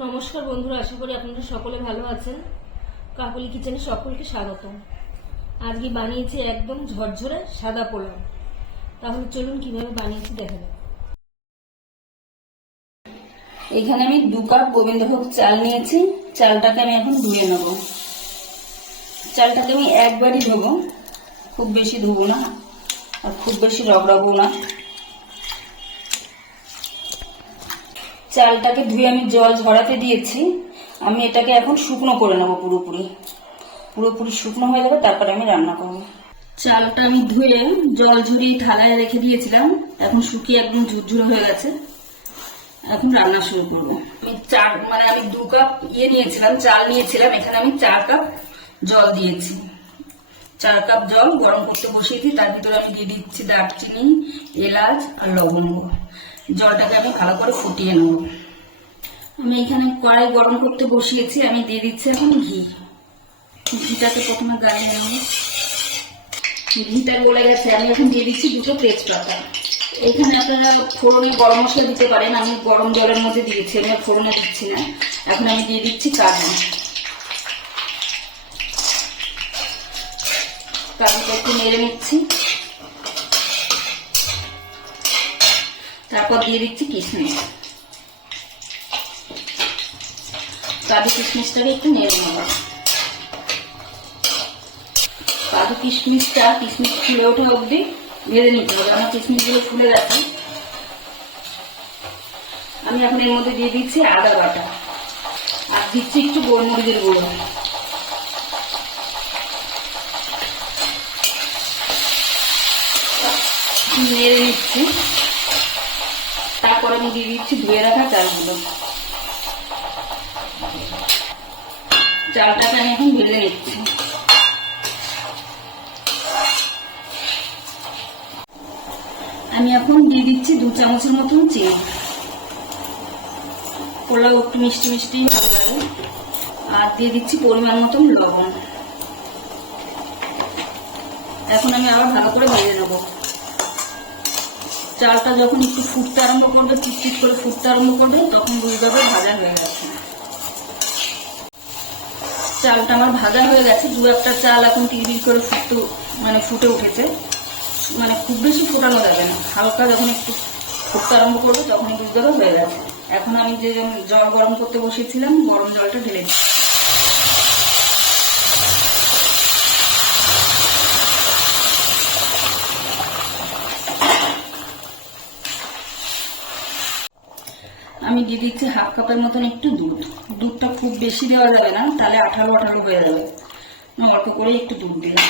নমস্কার বন্ধুরা, আশা করি আপনারা সকলে ভালো আছেন। কাকলি কিচেনে সকলকে স্বাগত আজকে বানিয়েছি একদম ঝরঝরে সাদা পোলাও। তাহলে চলুন কীভাবে বানিয়েছি দেখা যাক। এখানে আমি দু কাপ গোবিন্দভোগ চাল নিয়েছি। চালটাকে আমি এখন ধুয়ে নেব। চালটাকে আমি একবারই ধোবো। খুব বেশি ধুবো না, আর খুব বেশি রগড়াবো না। চালটাকে ধুয়ে আমি জল ঝরাতে দিয়েছি। আমি এটাকে এখন শুকনো করে নেব পুরোপুরি। পুরোপুরি শুকনো হয়ে যাবে, তারপরে আমি রান্না করব। চালটা আমি ধুয়ে জল ঝরিয়ে থালায় রেখে দিয়েছিলাম। এখন শুকিয়ে একদম ঝুরঝুরে হয়ে গেছে। এখন রান্না শুরু করব। আমি চার মানে আমি দু কাপ ইয়ে নিয়েছিলাম, চাল নিয়েছিলাম। এখানে আমি চার কাপ জল দিয়েছি। চার কাপ জল গরম করতে বসিয়েছি তার ভিতরে আমি দিয়ে দিচ্ছি দারচিনি, এলাচ আর লবঙ্গ জলটাকে আমি ভালো করে ফুটিয়ে নেব। আমি এখানে কড়াই গরম করতে বসিয়েছি, আমি দিয়ে দিচ্ছি এখন ঘি। ঘিটাকে প্রথমে গায়ে নেব ঘিটা গলে গেছে, আমি এখন দিয়ে দিচ্ছি দুটো তেজপাতা। এখানে আপনারা ফোড়নে গরম মশলা দিতে পারেন, আমি গরম জলের মধ্যে দিয়েছি, আমি ফোড়নে দিচ্ছি না। এখন আমি দিয়ে দিচ্ছি কাজু। কাজুটা একটু নেড়ে নিচ্ছি। তারপর দিয়ে দিচ্ছি কিশমিশ। কাজু কিশমিশটাকে একটু নেড়ে নেব। কাজু কিশমিশটা, কিশমিশ ফুলে ওঠা অবধি ভেজে নিতে হবে। আমার কিশমিশগুলো ফুলে গেছে। আমি এখন এর মধ্যে দিয়ে দিচ্ছি আদা বাটা। আর দিচ্ছি একটু গোলমরিচের গুঁড়ো। নেড়ে নিচ্ছি। আমি দিয়ে দিচ্ছি, ধুয়ে রাখা চালগুলো। চালটাকে আমি এখন ভেজে নিচ্ছি। আমি এখন দিয়ে দিচ্ছি দু চামচের মতন চিনি। পোলাও একটু মিষ্টি মিষ্টি ভালো লাগে। আর দিয়ে দিচ্ছি পরিমাণ মতন লবণ। এখন আমি আবার ভালো করে ভেজে নেব। চালটা যখন একটু ফুটতে আরম্ভ করবে চিটচিট করে ফুটতে আরম্ভ করবে, তখন বুঝতে হবে ভাজা হয়ে গেছে। চালটা আমার ভাজা হয়ে গেছে, দু একটা চাল এখন টিড়ি করে ফুটতে মানে ফুটে উঠেছে। মানে খুব বেশি ফোটানো যাবে না, হালকা যখন একটু ফুটতে আরম্ভ করবে, তখনই বুঝতে হবে হয়ে গেছে। এখন আমি যে জল গরম করতে বসেছিলাম, গরম জলটা ঢেলে দিচ্ছি। দিয়ে দিচ্ছি হাফ কাপের মতন একটু দুধ। দুধটা খুব বেশি দেওয়া যাবে না, তাহলে আঠারো আঠারো হয়ে যাবে। অল্প করে একটু দুধ দিলাম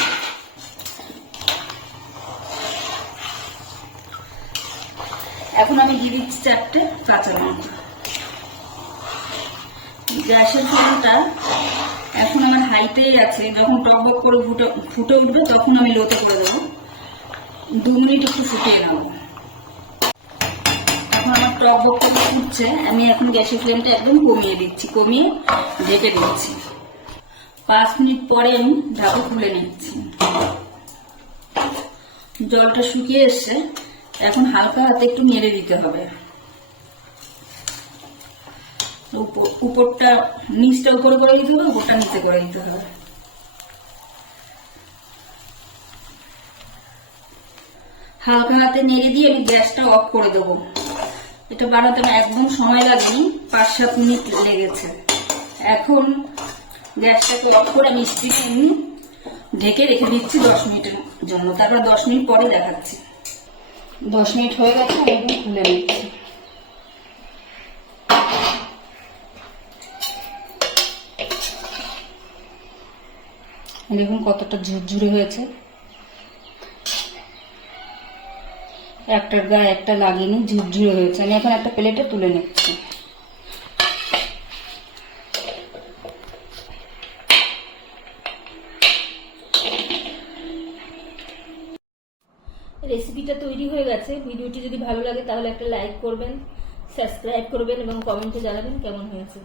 এখন আমি দিয়ে দিচ্ছি চারটে কাঁচা লঙ্কা। গ্যাসের ফোড়নটা এখন আমার হাইতেই আছে, যখন টক টকবক করে ফুটে ফুটে উঠবে তখন আমি লোতে করে দেবো। দু মিনিট একটু ফুটিয়ে নেব। টক বক আমি এখন গ্যাসের ফ্লেমটা একদম কমিয়ে দিচ্ছি, কমিয়ে ঢেকে দিচ্ছি। পাঁচ মিনিট পরে আমি খুলে নিচ্ছি। জলটা শুকিয়ে এসছে, এখন হালকা হাতে একটু নেড়ে দিতে হবে। উপরটা নিচটা উপরে করে দিতে হবে, উপরটা নিচে করে দিতে হবে। হালকা হাতে নেড়ে দিয়ে আমি গ্যাসটা অফ করে দেবো। এটা বানাতে আমার একদম সময় লাগেনি, পাঁচ সাত মিনিট লেগেছে। এখন গ্যাসটাকে অফ করে আমি স্টিকে ঢেকে রেখে দিচ্ছি দশ মিনিটের জন্য। তারপর দশ মিনিট পরে দেখাচ্ছি। দশ মিনিট হয়ে গেছে, আমি এখন খুলে নিচ্ছি। দেখুন কতটা ঝুরঝুরে হয়েছে। একটার গায়ে একটা লাগিনি ঝুরঝুরে হয়েছে। আমি এখন একটা প্লেটে তুলে নিচ্ছি। রেসিপিটা তৈরি হয়ে গেছে। ভিডিওটি যদি ভালো লাগে তাহলে একটা লাইক করবেন সাবস্ক্রাইব করবেন এবং কমেন্টে জানাবেন কেমন হয়েছে।